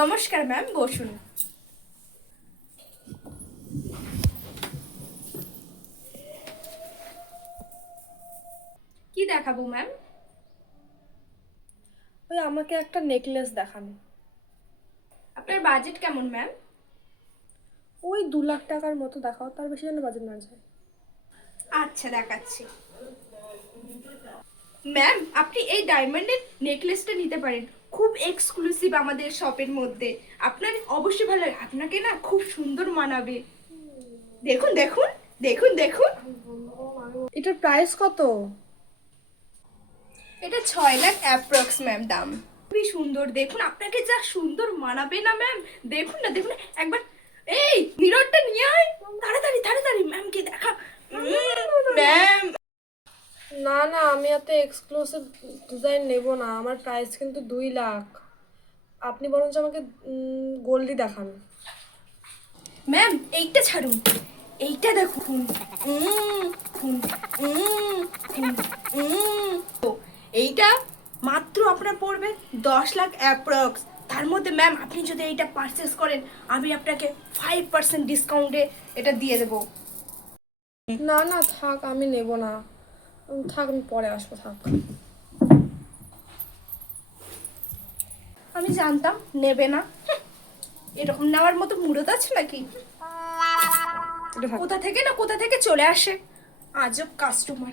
নমস্কার ম্যাম, বসুন। কি দেখাবো ম্যাম? ওই আমাকে একটা নেকলেস দেখান। আপনার বাজেট কেমন ম্যাম? ওই 2 লাখ টাকার মতো দেখাও, তার বেশি যেন বাজেট না যায়। আচ্ছা, দেখাচ্ছি। ম্যাম, আপনি এই ডায়মন্ডের নেকলেসটা নিতে পারেন। খুব এক্সক্লুসিভ আমাদের শপের মধ্যে। আপনার অবশ্যই ভালো লাগে, আপনাকে না খুব সুন্দর মানাবে। দেখুন দেখুন, দেখুন দেখুন। এটার প্রাইস কত? এটা 6 লাখ অ্যাপ্রক্স ম্যাম দাম। খুবই সুন্দর, দেখুন আপনাকে যা সুন্দর মানাবে না ম্যাম। দেখুন না, দেখুন না, একবার। এই মিররটা নিয়ে আয়, তাড়াতাড়ি তাড়াতাড়ি ম্যামকে দেখা। ম্যাম, না না, আমি এত এক্সক্লুসিভ ডিজাইন নেব না, আমার প্রাইস কিন্তু 2 লাখ। আপনি বরঞ্চ আমাকে গোল্ডই দেখান। ম্যাম এইটা ছাড়ুন, এইটা দেখুন। উম, উম, উম, উম, তো এইটা মাত্র আপনার পড়বে 10 লাখ অ্যাপ্রক্স। তার মধ্যে ম্যাম আপনি যদি এইটা পারচেস করেন, আমি আপনাকে 5% ডিসকাউন্টে এটা দিয়ে দেবো। না না, থাক, আমি নেব না। থাক, আমি পরে আসবো, থাক। আমি জানতাম নেবে না। এরকম নেওয়ার মতো মুরত আছে নাকি? এটা থাক। কোথা থেকে না কোথা থেকে চলে আসে আজব কাস্টমার।